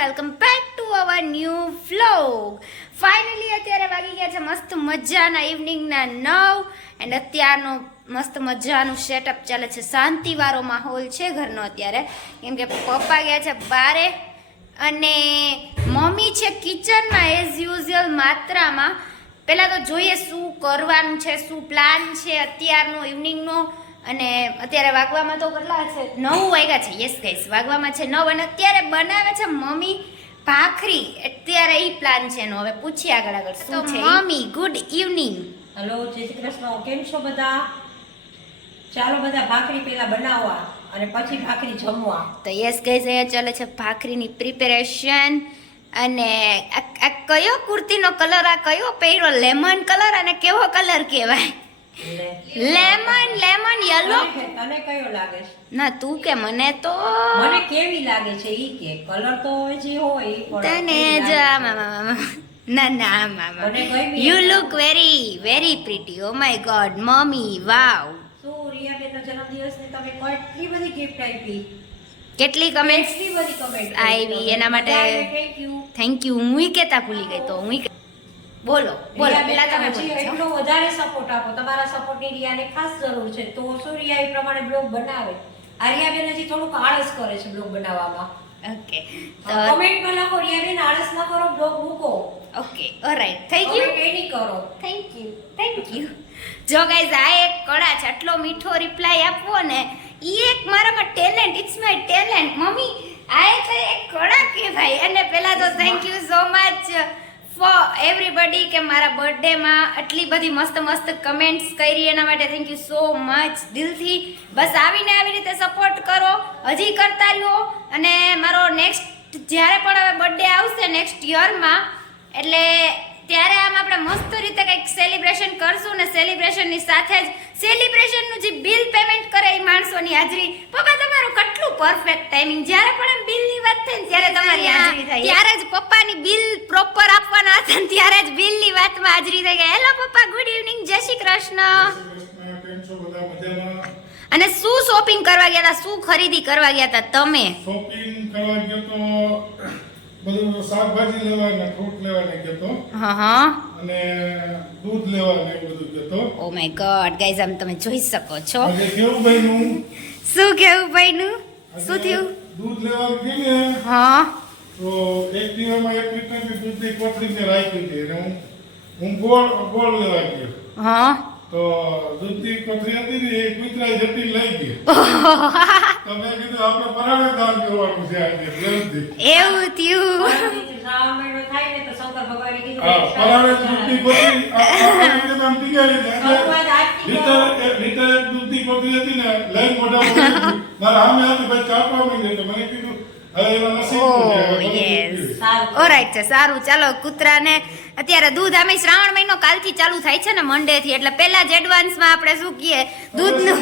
Welcome back to our new vlog finally અત્યારે વાગી ગયા છે મસ્ત મજાના ઇવનિંગના નવ એન્ડ અત્યારનો મસ્ત મજાનું સેટઅપ ચાલે છે. શાંતિવાળો માહોલ છે ઘરનો અત્યારે. કેમ કે પપ્પા ગયા છે બારે અને મમ્મી છે કિચનમાં એઝ યુઝ્યુઅલ માત્રામાં. પહેલાં તો જોઈએ શું કરવાનું છે, શું પ્લાન છે અત્યારનો ઇવનિંગનો અને અત્યારે વાગવામાં તો કેટલા છે? નવ વાગ્યા છે. યસ ગાઈસ વાગવામાં છે નવ અને અત્યારે બનાવે છે મમ્મી ભાખરી. અત્યારે એ પ્લાન છે એનો. હવે પૂછીએ આગળ આગળ. શું છે મમ્મી ગુડ ઇવનિંગ હેલો જય શ્રી કૃષ્ણ. કેમ છો બધા? ચાલો બધા ભાખરી પેલા બનાવવા અને પછી ભાખરી જમવા. તો યસ ગાઈસ અહીંયા ચાલે છે ભાખરીની પ્રિપેરેશન અને આ કયો કુર્તીનો કલર આ કયો પહેર્યો? લેમન કલર અને કેવો કલર કહેવાય? લેમન લેમન યલો તને કયો લાગે છે? ના તું કે મને તો મને કેવી લાગે છે ઈ કે? કલર તો જે હોય તને જ. ના ના મામા you look very very pretty oh my god mummy wow શું રિયાબેનનો જન્મદિવસની તમે કેટલી બધી ગિફ્ટ આપી? કેટલી કમેન્ટ આવી, એના માટે- થેન્ક યુ હું કેતા ભૂલી ગઈ તો હું બોલો બોલો પેલા તમે. એટલો વધારે સપોર્ટ આપો. તમારા સપોર્ટની રિયાને ખાસ જરૂર છે. તો શું રિયા એ પ્રમાણે બ્લોગ બનાવે? આ રિયાબેન હજી થોડુંક આળસ કરે છે બ્લોગ બનાવવામાં. ઓકે. તો કમેન્ટમાં લખો રિયાબેન આળસ ન કરો બ્લોગ મૂકો. ઓકે ઓલરાઈટ થેન્ક યુ એની કરો. થેન્ક યુ થેન્ક યુ જો ગાઈઝ આ એક કળા છે. આટલો મીઠો રિપ્લાય આપવો ને ઈ એક મારામાં talent it's my talent mummy આ એક એક કળા કહેવાય. અને પહેલા તો thank you so much for everybody કે મારા બર્થડેમાં આટલી બધી મસ્ત મસ્ત કમેન્ટ્સ કરી એના માટે થેન્ક યુ સો મચ દિલથી. બસ આવીને આવી રીતે સપોર્ટ કરો. હજી કરતા રહ્યો. અને મારો નેક્સ્ટ જ્યારે પણ હવે બર્થડે આવશે નેક્સ્ટ યરમાં એટલે ત્યારે આમ આપણે મસ્ત રીતે કંઈક સેલિબ્રેશન કરશું ને સેલિબ્રેશનની સાથે જ સેલિબ્રેશનનું જે બિલ પેમેન્ટ કરે એ માણસોની હાજરી. પપ્પા, તમારું કેટલું પરફેક્ટ ટાઈમિંગ જ્યારે પણ એમ બિલની વાત થઈ ત્યારે તમારી હાજરી થઈ. ત્યારે જ પપ્પાની બિલ પ્રોપર આપવાના હતા ને ત્યારે જ બિલની વાતમાં હાજરી થઈ ગઈ હેલો પપ્પા ગુડ ઇવનિંગ જય શ્રી કૃષ્ણ. અને શું શોપિંગ કરવા ગયા હતા? શું ખરીદી કરવા ગયા હતા તમે? શોપિંગ કરવા ગયો તો બધું શાકભાજી લેવા ને ફ્રૂટ લેવા ને ગયો તો. હા હા. અને દૂધ લેવા ને બધું ગયો તો. ઓ માય ગોડ ગાઈઝ આમ તમે જોઈ શકો છો. કેવું ભાઈનું શું કેવું ભાઈનું શું થયું? દૂધ લેવા ગઈ ને હા. તો એક દિવસમાં એક લીટરની દૂધની કોથળીને રાખી હતી અને હું હું ગોળ ગોળ લેવા ગયો. હા. તો દૂધની કોથળી હતી ને એ કૂતરાએ જતી લઈ ગઈ. તો મેં કીધું આપણે પરાણે દાન કરવાનું છે આજે જલ્દી. એવું થયું. દૂધની કોથળી હતી ને, લઈ દીધી. મારા સામે હતી, ભાઈ ચાટવા માંડી તો મને કીધું, હવે એમાં નસીબનું છે. સારું. ઓરાઈટ છે સારું. ચાલો કૂતરાને અત્યારે દૂધ અમે શ્રાવણ મહિનો કાલથી ચાલુ થાય છે ને મંડે થી એટલે પહેલા જ એડવાન્સમાં આપણે શું કહીએ દૂધનું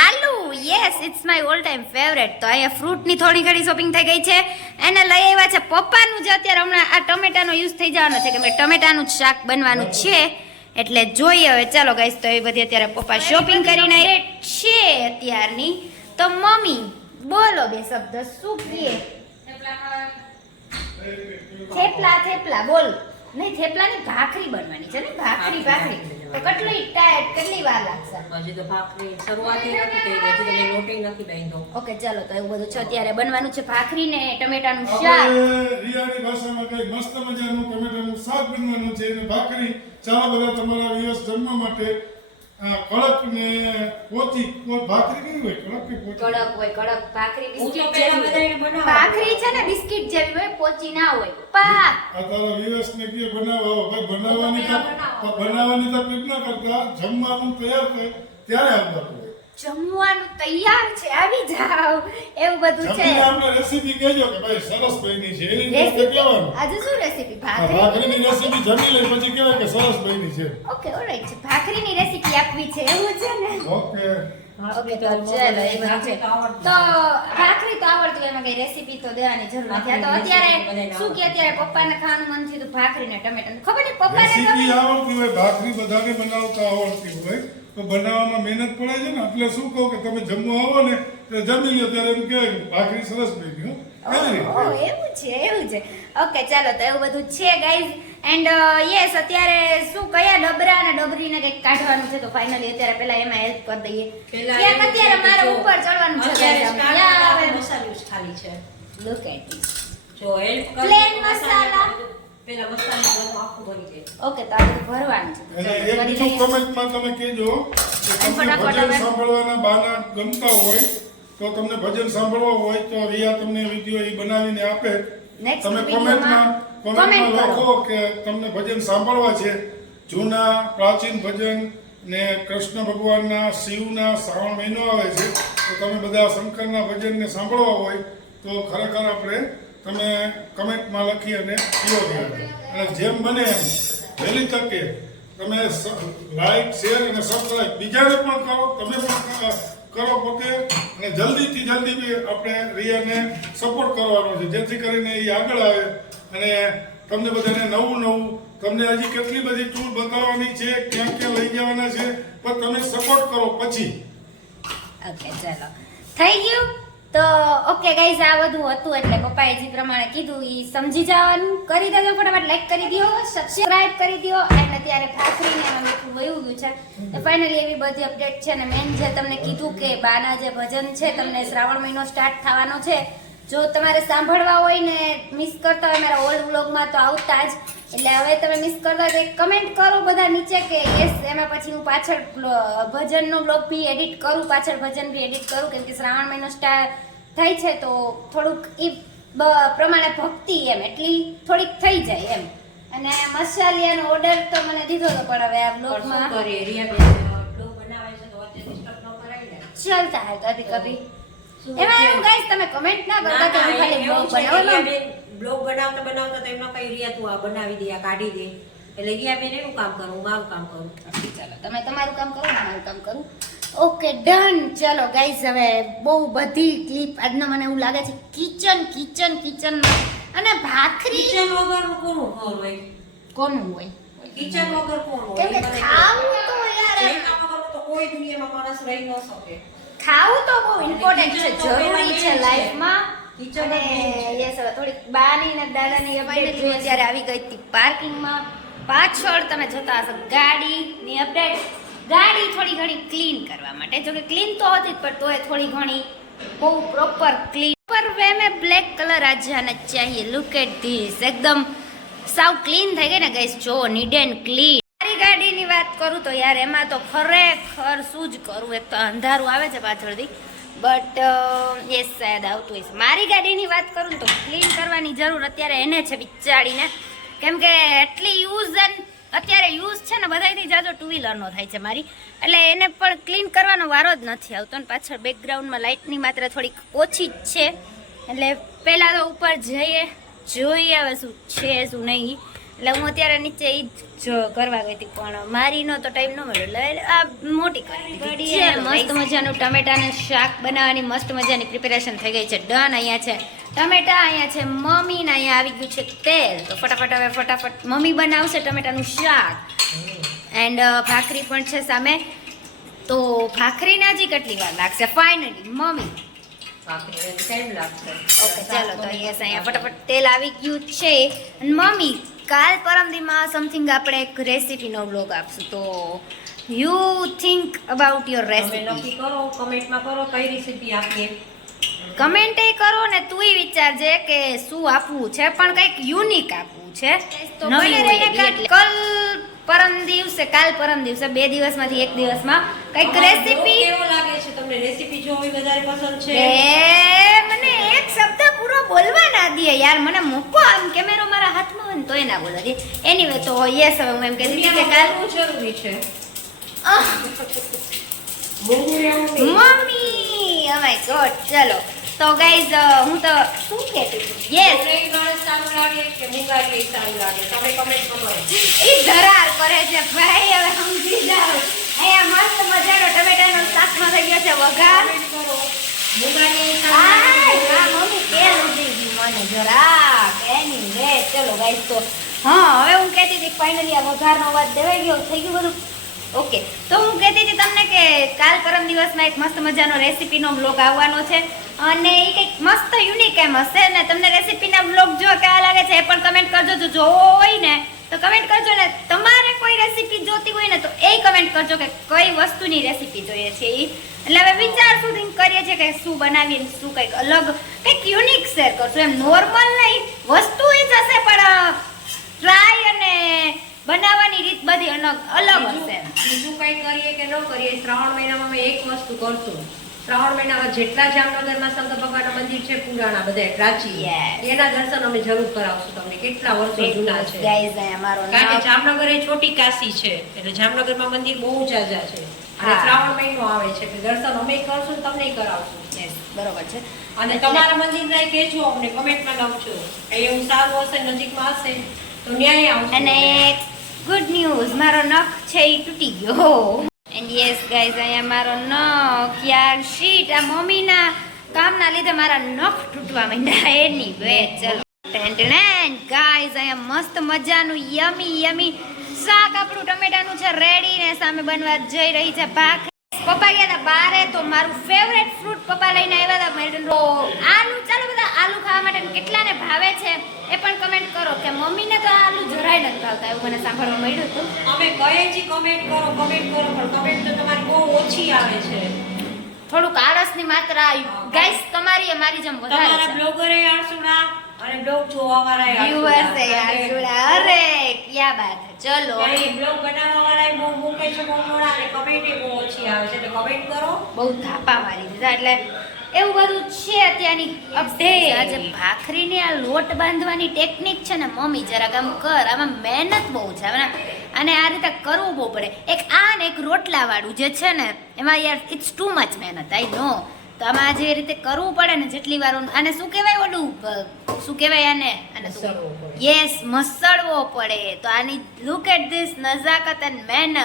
આલુ yes it's my all time favourite તો અહીંયા ફ્રૂટની થોડી ઘણી શોપિંગ થઈ ગઈ છે. એને લઈ આવ્યા છે પપ્પાનું જે અત્યારે હમણાં આ ટમેટાનો યુઝ થઈ જવાનો છે કે ભાઈ ટમેટાનું જ શાક બનવાનું છે. એટલે જોઈએ હવે. ચાલો ગાઈસ તો એ બધી અત્યારે પપ્પા શોપિંગ કરીને છે અત્યારની. તો મમ્મી બોલો બે શબ્દ શું કહીએ થેપલા થેપલા બોલ. નહીં થેપલાની ભાખરી બનવાની છે ને? ભાખરી ભાખરી. તો કેટલી ટાઈટ કેટલી વાર લાગશે? હજી તો ભાખરી શરૂઆતથી નથી થઈ ગઈ હજી તો મેં નથી બાંધ્યો. ઓકે ચાલો તો એવું બધું છે. અત્યારે બનવાનું છે ભાખરી ને ટમેટાનું શાક. રિયાની ભાષામાં કઈ મસ્ત મજાનું ટમેટાનું શાક બનવાનું છે અને ભાખરી ચાલો બધા તમારા દિવસ જન્મ માટે કડક ને પોચી ભાખરી કેવી હોય? કડક કે પોચી? કડક હોય કડક ભાખરી બિસ્કિટ જેવી બધાને. ભાખરી છે ને બિસ્કિટ જેવી હોય પોચી ના હોય. પા! આ તારા દિવસ ને કે બનાવો ભાઈ બનાવવાની તો. બનાવવાની તકલીફ ના કરતા જમવાનું તૈયાર થાય ત્યારે આવવાનું હોય. જમવાનું તૈયાર છે આવી જાવ એવું બધું છે. આપણે રેસીપી કહેજો કે ભાઈ સરસ બની છે. એની રીતે રેસીપી કહેવાનું આજે શું રેસીપી ભાખરી? ભાખરીની રેસીપી જમી લે પછી કહેવાય કે સરસ બની છે. ઓકે ઓલરાઈટ છે. ભાખરીની રેસીપી આપવી છે એવું છે ને? ઓકે. ઓકે તો ચાલો એ છે ભાખરી તો આવડતી તો ભાખરી તો આવડતું એમાં કઈ રેસીપી તો દેવાની જરૂર નથી. તો અત્યારે શું કે અત્યારે પપ્પાને ખાવાનું મન થયું તો ભાખરી ને ટમેટા ખબર નહીં પપ્પાને રેસીપી આવડતી હોય ભાખરી બધાને બનાવતા આવડતી હોય. તો બનાવવામાં મહેનત પડે છે ને એટલે શું કહું કે તમે જમવા આવો ને તો જમી લો ત્યારે એમ કહેવાય ભાખરી સરસ બની હો. એવી છે એવું છે. ઓકે ચાલો તો એવું બધું છે ગાઈઝ એન્ડ યસ અત્યારે શું કયા ડબરા અને ડબરીને કંઈક કાઢવાનું છે તો ફાઇનલી અત્યારે પેલા એમાં હેલ્પ કરી દઈએ. ક્યાંક અત્યારે મારે ઉપર ચડવાનું છે મસાલું ખાલી છે. Look at. જો હેલ્પ કરો Plain મસાલા. પેલા મસાલા બધું આખું બની જાય ઓકે તો આ ભરવાનું છે. અને એક બીજું કમેન્ટમાં તમે કહેજો કે તમને ભજન સાંભળવાના બાના ગમતા હોય તો તમને ભજન સાંભળવા હોય તો રિયા તમને વીડિયો એ બનાવીને આપે. તમે કોમેન્ટમાં કોમેન્ટમાં લખો કે તમને ભજન સાંભળવા છે. જૂના પ્રાચીન ભજન ને કૃષ્ણ ભગવાનના શિવના શ્રાવણ મહિનો આવે છે તો તમે બધા શંકરના ભજનને સાંભળવા હોય તો ખરેખર આપણે તમે કમેન્ટમાં લખી અને રહ્યા અને જેમ બને એમ વહેલી તકે તમે લાઈક શેર અને સબસ્ક્રાઈબ બીજાને પણ કરો, તમે પણ કરો પોતે. અને જલ્દીથી જલ્દી બી આપણે રિયાને સપોર્ટ કરવાનો છે. જેથી કરીને એ આગળ આવે. અને તમને બધાને નવું નવું, તમને હજી કેટલી બધી ટૂર બતાવવાની છે ક્યાં ક્યાં લઈ જવાના છે, પણ તમે સપોર્ટ કરો પછી. ઓકે ચાલો. થઈ ગયું? તો ઓકે ગાઈઝ આ બધું હતું એટલે પપ્પાએ જે પ્રમાણે કીધું એ સમજી જવાનું. કરી દેજો ફટાફટ લાઈક કરી દો સબસ્ક્રાઇબ કરી દો. અને અત્યારે ભાખરીને એમાં વયું ગયું છે. તો ફાઇનલી એવી બધી અપડેટ છે અને મેન જે તમને કીધું કે બાના જે ભજન છે, તમને શ્રાવણ મહિનો સ્ટાર્ટ થવાનો છે જો તમારે સાંભળવા હોય ને મિસ કરતા હોય મારા ઓલ્ડ વ્લોગમાં તો આવતા જ. એટલે હવે તમે મિસ કરતા હોય તો કમેન્ટ કરો બધા નીચે કે યસ એમાં પછી હું પાછળ ભજનનો બ્લોગ બી એડિટ કરું પાછળ ભજન બી એડિટ કરું. કેમ કે શ્રાવણ મહિનો સ્ટાર્ટ થાય છે તો થોડુંક એ પ્રમાણે ભક્તિ એમ એટલી થોડીક થઈ જાય એમ. અને મસાલિયાનો ઓર્ડર તો મને દીધો હતો પણ હવે આ બ્લોગમાં કરીએ? રિયા બેન બ્લોગ બનાવે છે તો વચ્ચે disturb ન કરાય ને. ચાલતા હે કભી કભી એમાં? એવું ગાઈસ તમે કમેન્ટ ના કરતા કે હું ખાલી બ્લોગ બનાવવાનો બ્લોગ બનાવતા બનાવતા તો એમાં કઈ રિયા તું આ બનાવી દે આ કાઢી દે. એટલે રિયાબેન એનું કામ કરું મારું કામ કરું. ચાલો તમે તમારું કામ કરો મારું કામ કરું. ઓકે ડન ચલો ગાઈઝ હવે બહુ બધી ક્લિપ આજનો મને એવું લાગે છે કિચન કિચન કિચન અને ભાખરી? કિચન વગર કોનું ઘર હોય? કોનું હોય? કિચન વગર કોનું હોય? કેમ કે ખાવું તો યાર. કોઈ દુનિયામાં માણસ રહી ન શકે. ખાવું તો બહુ ઇમ્પોર્ટન્ટ છે જરૂરી છે લાઈફમાં થોડીક બાની ને દાદાની અપડેટ જોઈએ ત્યારે આવી ગઈ હતી પાર્કિંગમાં પાછળ તમે જોતા હશો ગાડીની અપડેટ ગાડી થોડી ઘણી ક્લીન કરવા માટે. જો કે ક્લીન તો હતી પણ તોય થોડી ઘણી બહુ પ્રોપર ક્લીન પર વે મેં બ્લેક કલર આજે આને ચાહીએ. લુક એટ ધીસ એકદમ સાવ ક્લીન થઈ ગઈ ને ગઈસ જો નીડ એન્ડ ક્લીન ગાડીની વાત કરું તો યાર, એમાં તો ખરેખર શું જ કરું? એક તો અંધારું આવે છે પાછળથી. બટ યસ શાયદ આવતું હશે મારી ગાડીની વાત કરું તો ક્લીન કરવાની જરૂર અત્યારે એને છે વિચારીને. કેમ કે એટલી યુઝ એન્ડ અત્યારે યુઝ છે ને બધાથી જાજો ટુ વ્હીલરનો થાય છે મારી. એટલે એને પણ ક્લીન કરવાનો વારો જ નથી આવતો ને પાછળ બેકગ્રાઉન્ડમાં લાઇટની માત્રા થોડીક ઓછી જ છે. એટલે પહેલાં તો ઉપર જઈએ, જોઈએ હવે શું છે, શું નહીં. એટલે હું અત્યારે નીચે ઈ જ કરવા ગઈ હતી પણ મારીનો તો ટાઈમ ન મળ્યો. એટલે આ મોટી કરી મસ્ત મજાનું ટમેટાનું શાક બનાવવાની મસ્ત મજાની પ્રિપેરેશન થઈ ગઈ છે. ડન અહીંયા છે. ટમેટા અહીંયા છે મમ્મી ને અહીંયા આવી ગયું છે તેલ. તો ફટાફટ હવે ફટાફટ મમ્મી બનાવશે ટમેટાનું શાક. એન્ડ ભાખરી પણ છે સામે. તો ભાખરીના હજી કેટલી વાર લાગશે? Finally mummy. ભાખરી એને લાગશે. ઓકે ચાલો તો યસ અહીંયા ફટાફટ તેલ આવી ગયું છે. અને મમ્મી કાલ પરમદીમાં સમથિંગ આપણે એક રેસીપીનો બ્લોગ આપશું. તો you think about your recipe નક્કી કરો કમેન્ટમાં કરો કઈ રેસીપી આપીએ. કમેન્ટ એ કરો ને તુંય વિચારજે કે શું આપવું છે પણ કંઈક યુનિક આપવું છે. નવી. કલ પરમ દિવસે કાલ પરમ દિવસે બે દિવસમાંથી એક દિવસમાં કંઈક રેસીપી કેવો લાગે છે તમને? રેસીપી જોવી વધારે પસંદ છે? એ મને એક શબ્દ પૂરો બોલવા ના દે યાર. મને મૂકો આમ કેમેરો મારા હાથમાં હોય ને તોય ના બોલવા દે. એનીવે તો યસ હવે હું એમ કહેતી હતી કે કાલ બહુ જરૂરી છે. મમ્મી! ઓ માય ગોડ ચલો. તો ગાઈઝ હું તો શું કહેતી હતી? યસ ઈ માણસ સારું લાગે કે મુગાડી સારું લાગે? તમે કમેન્ટ કરો. એ ધરાર કરે છે ભાઈ હવે સમજી જાઓ. અહીંયા મસ્ત મજાનો ટમેટાનો શાકમાં થઈ ગયો છે વઘાર. હા હવે હું કહેતી હતી ફાઇનલી આ વઘારનો અવાજ દેવાઈ ગયો, થઈ ગયું બધું? ઓકે, તો હું કહેતી હતી તમને કે કાલ પરમ દિવસમાં એક મસ્ત મજાનો રેસીપીનો બ્લોગ આવવાનો છે. અને એ કંઈક મસ્ત યુનિક એમ હશે ને તમને રેસીપીના બ્લોગ જો કેવા લાગે છે એ પણ કમેન્ટ કરજો જો જોવો હોય ને તો કમેન્ટ કરજો ને તમારે કોઈ રેસીપી જોતી હોય ને તો એ કમેન્ટ કરજો કે કઈ વસ્તુની રેસીપી જોઈએ છે એ એટલે હવે વિચાર think કરીએ છીએ કે શું બનાવીએ શું કંઈક અલગ કંઈક યુનિક શેર કરશું. એમ નોર્મલ નહીં વસ્તુ એ જ હશે પણ ટ્રાય અને બનાવવાની રીત બધી અલગ અલગ હશે. બીજું કંઈ કરીએ કે ન કરીએ શ્રાવણ મહિનામાં અમે એક વસ્તુ કરશું. શ્રાવણ મહિનામાં જેટલા જામનગરમાં શંકર ભગવાનના મંદિર છે પુરાણા બધા પ્રાચીન એના દર્શન અમે જરૂર કરાવશું તમને. કેટલા વર્ષો જૂના છે. કારણ કે જામનગર એ છોટી કાશી છે એટલે જામનગરમાં મંદિર બહુ જાજા છે. અને શ્રાવણ મહિનો આવે છે એટલે દર્શન અમે કરશું તમને કરાવશું. બરોબર છે. અને તમારા તમારા મંદિરના કહેજો અમને કમેન્ટમાં લખજો. એવું સારું હશે નજીકમાં હશે તો ન્યાય આવશે. અને ગુડ ન્યૂઝ મારો નખ છે એ તૂટી ગયો. એન્ડ યસ ગાઈઝ અહીંયા મારો નખ યાર શીટ. આ મમ્મીના કામના લીધે મારા નખ તૂટવા માંડ્યા. એની વે ચલો ગાઈઝ અહીંયા મસ્ત મજાનું, યમી યમી શાક, આપણું ટમેટાનું છે રેડી ને સામે બનવા જઈ રહી છે ભાખ પપ્પા ગયા હતા બારે તો મારું ફેવરેટ ફ્રૂટ પપ્પા લઈને આવ્યા હતા મેડન તો આલુ ચાલો બધા આલુ ખાવા માટે કેટલાને ભાવે છે એ પણ કમેન્ટ કરો કે મમ્મીને તો આ આલુ જરાય નથી ભાવતા એવું મને સાંભળવા મળ્યું હતું. અમે કહીએ છીએ કમેન્ટ કરો કમેન્ટ કરો પણ કમેન્ટ તો તમારી બહુ ઓછી આવે છે. થોડુંક આળસની માત્રા ગાઈસ તમારી મારી જેમ વધારે તમારા બ્લોગરે આળસુડા અને બ્લોગ જોવા વાળા વ્યુઅર્સ એ અરે ક્યા બાત ચલો. બ્લોગ બનાવવા વાળા બહુ મૂકે છે બહુ મોડા અને કમેન્ટ બહુ ઓછી આવે છે તો કમેન્ટ કરો. બહુ થાપા મારી દીધા એટલે એવું બધું છે અત્યારની અપડેટ આજે ભાખરીની આ લોટ બાંધવાની ટેકનિક છે ને મમ્મી જરાક આમ કર. આમાં મહેનત બહુ છે અને આ રીતે કરવું બહુ પડે. એક આ ને એક રોટલા વાળું જે છે ને એમાં યાર ઇટ્સ ટુ મચ મહેનત આઈ નો તો આમાં જે રીતે કરવું પડે ને જેટલી વાર આને શું કહેવાય ઓલું? શું કહેવાય આને? આને યસ મસળવો પડે. તો આની લુક એટ ધીસ નજાકત એન્ડ મહેનત.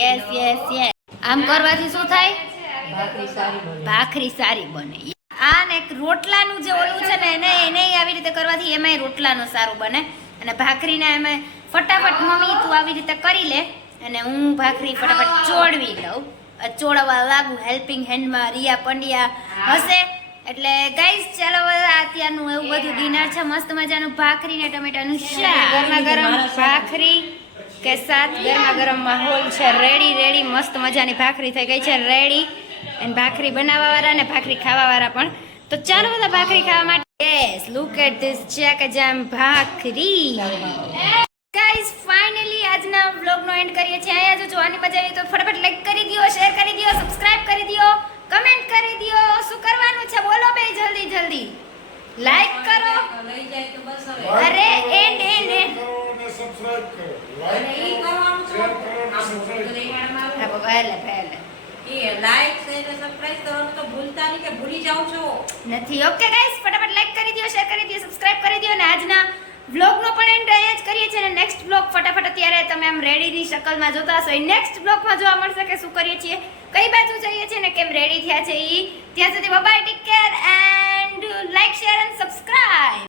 યસ યસ યસ આમ કરવાથી શું થાય? ભાખરી સારી બને. આ ને એક રોટલાનું જે ઓલું છે ને એને એને આવી રીતે કરવાથી એમાંય રોટલાનું સારું બને. અને ભાખરીને એમાં ફટાફટ મમ્મી તું આવી રીતે કરી લે. અને હું ભાખરી ફટાફટ ચોડવી લઉં. ચોળવા લાગુ હેલ્પિંગ હેન્ડમાં રિયા પંડ્યા હશે. એટલે ગાઈસ ચાલો અત્યારનું એવું બધું ડિનર છે મસ્ત મજાનું ભાખરી ને ટમેટાનું શાક. ગરમા ગરમ ભાખરી કે સાત ગરમા ગરમ માહોલ છે. રેડી રેડી મસ્ત મજાની ભાખરી થઈ ગઈ છે. રેડી અને ભાખરી બનાવવા વાળા ને ભાખરી ખાવા વાળા પણ. તો ચાલો બધા ભાખરી ખાવા માટે. Yes look at this check જેમ ભાખરી ગાઈઝ ફાઇનલી આજના વ્લોગનો એન્ડ કરીએ છીએ. અહીંયા જો જોવાની મજા આવી તો ફટાફટ લાઈક કરી દો શેર કરી દો સબસ્ક્રાઇબ કરી દો કમેન્ટ કરી દો. શું કરવાનું છે? બોલો બે જલ્દી જલ્દી. લાઈક કરો. લઈ જાય તો બસ હવે. અરે એન્ડ એન્ડ એન્ડ કરો કરો. કરો. પહેલે પહેલે એ લાઈક શેર સબસ્ક્રાઇબ કરવાનું તો ભૂલતા નહીં કે ભૂલી જાવ છો. નથી. ઓકે ગાઈસ ફટાફટ લાઈક કરી દો શેર કરી દો સબસ્ક્રાઇબ કરી દો. અને આજના બ્લોગનો પણ એન્ડ અહીંયા જ કરીએ છીએ અને નેક્સ્ટ બ્લોગ ફટાફટ અત્યારે તમે આમ રેડીની શકલમાં જોતા હશો. એ નેક્સ્ટ બ્લોગમાં જોવા મળશે કે શું કરીએ છીએ, કઈ બાજુ જઈએ છીએ ને કેમ રેડી થયા છે એ ત્યાં સુધી bye bye take care and like share and subscribe